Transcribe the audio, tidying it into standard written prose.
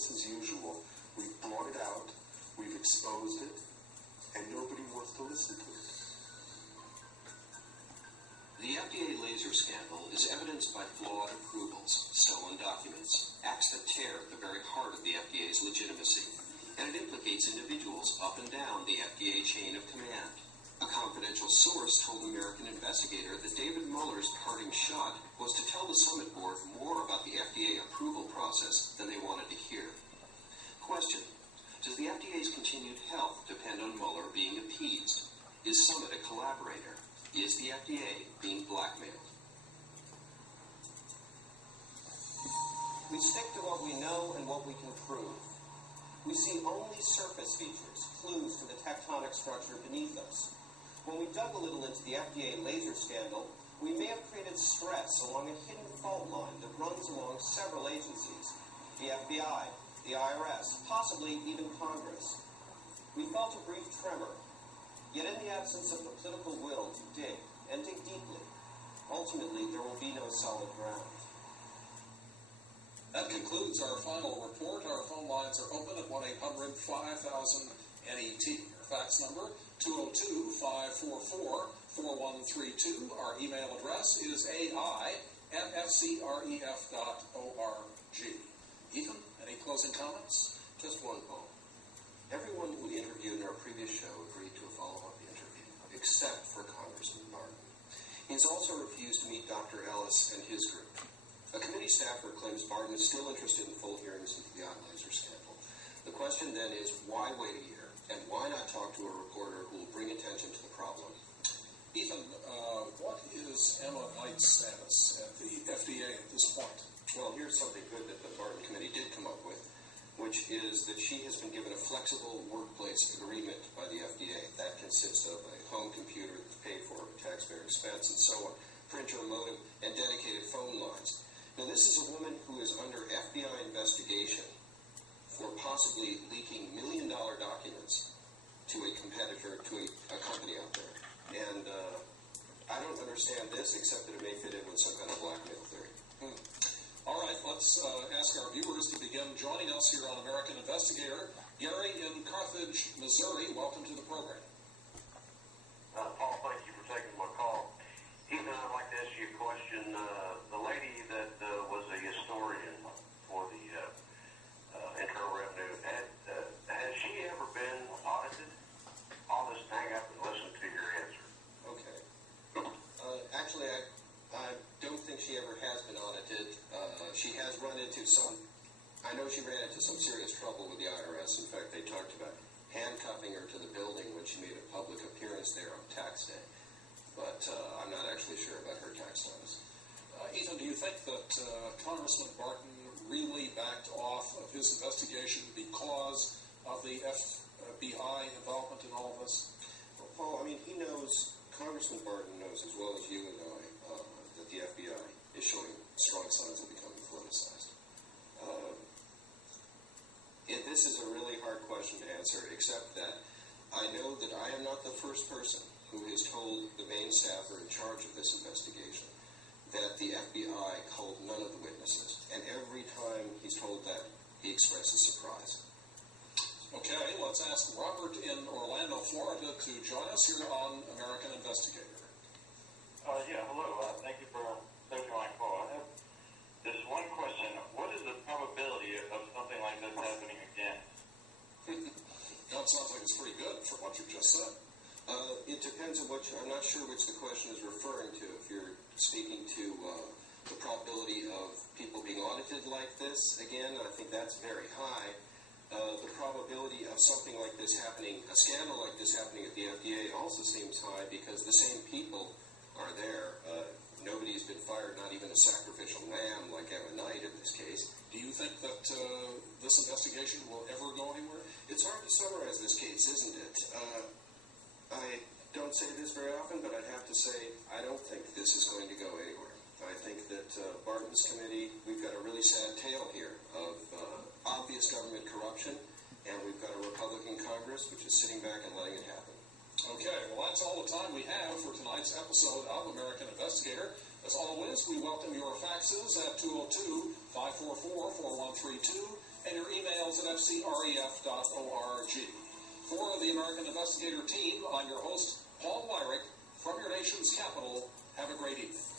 business as usual. We've brought it out, we've exposed it, and nobody wants to listen to it. The FDA laser scandal is evidenced by flawed approvals, stolen documents, acts that tear at the very heart of the FDA's legitimacy, and it implicates individuals up and down the FDA chain of command. A confidential source told American Investigator that David Muller's parting shot was to tell the summit board more about the FDA approval process than they wanted to hear. Question: does the FDA's continued health depend on Muller being appeased? Is Summit a collaborator? Is the FDA being blackmailed? We stick to what we know and what we can prove. We see only surface features, clues to the tectonic structure beneath us. When we dug a little into the FDA laser scandal, we may have created stress along a hidden fault line that runs along several agencies: the FBI, the IRS, possibly even Congress. We felt a brief tremor. Yet in the absence of the political will to dig, and dig deeply, ultimately there will be no solid ground. That concludes our final report. Our phone lines are open at 1-800-5000-NET. Our fax number, 202-544-4132. Our email address is ai@fcref.org. Ethan, any closing comments? Just one, Paul. Everyone we interviewed in our previous show agreed to a follow-up interview, except for Congressman Barton. He's also refused to meet Dr. Ellis and his group. A committee staffer claims Barton is still interested in full hearings into the eye laser scandal. The question then is, why wait a year, and why not talk to a reporter who will bring attention to the problem? Ethan, what is Emma Knight's status at the FDA at this point? Well, here's something good that the Barton Committee did come up with, which is that she has been given a flexible workplace agreement by the FDA. That consists of a home computer that's paid for at taxpayer expense and so on, printer, modem, and dedicated phone lines. Now, this is a woman who is under FBI investigation for possibly leaking million-dollar documents to a competitor, to a company out there. And I don't understand this, except that it may fit in with some kind of blackmail theory. All right, let's ask our viewers to begin joining us here on American Investigator. Gary in Carthage, Missouri, welcome to the program. Paul, thank you for taking my call. Ethan, I'd like to ask you a question. The lady that was a historian for the Internal Revenue, has she ever been audited? I'll just hang up and listen to your answer. Okay. Actually, I don't think she ever has been audited. She has run into I know she ran into some serious trouble with the IRS. In fact, they talked about handcuffing her to the building when she made a public appearance there on tax day. But I'm not actually sure about her tax status. Ethan, do you think that Congressman Barton really backed off of his investigation because of the FBI involvement in all of this? Well, Paul, I mean, Congressman Barton knows as well as you and I that the FBI is showing strong signs of becoming politicized. This is a really hard question to answer, except that I know that I am not the first person who has told the main staffer in charge of this investigation that the FBI called none of the witnesses. And every time he's told that, he expresses surprise. Okay, let's ask Robert in Orlando, Florida, to join us here on American Investigator. Yeah, hello. Thank you for taking my call. I have this one question. What is the probability of something like this happening again? That sounds like it's pretty good from what you just said. It depends on I'm not sure which the question is referring to. If you're speaking to the probability of people being audited like this again, I think that's very high. The probability of something like this happening, a scandal like this happening at the FDA, also seems high because the same people are there. Nobody's been fired, not even a sacrificial lamb like Emma Knight in this case. Do you think that this investigation will ever go anywhere? It's hard to summarize this case, isn't it? I don't say this very often, but I'd have to say I don't think this is going to go anywhere. I think that Barton's committee, we've got a really sad tale here of obvious government corruption, and we've got a Republican Congress which is sitting back and letting it happen. Okay, well, that's all the time we have for tonight's episode of American Investigator. As always, we welcome your faxes at 202-544-4132 and your emails at fcref.org. For the American Investigator team, I'm your host, Paul Weyrich, from your nation's capital. Have a great evening.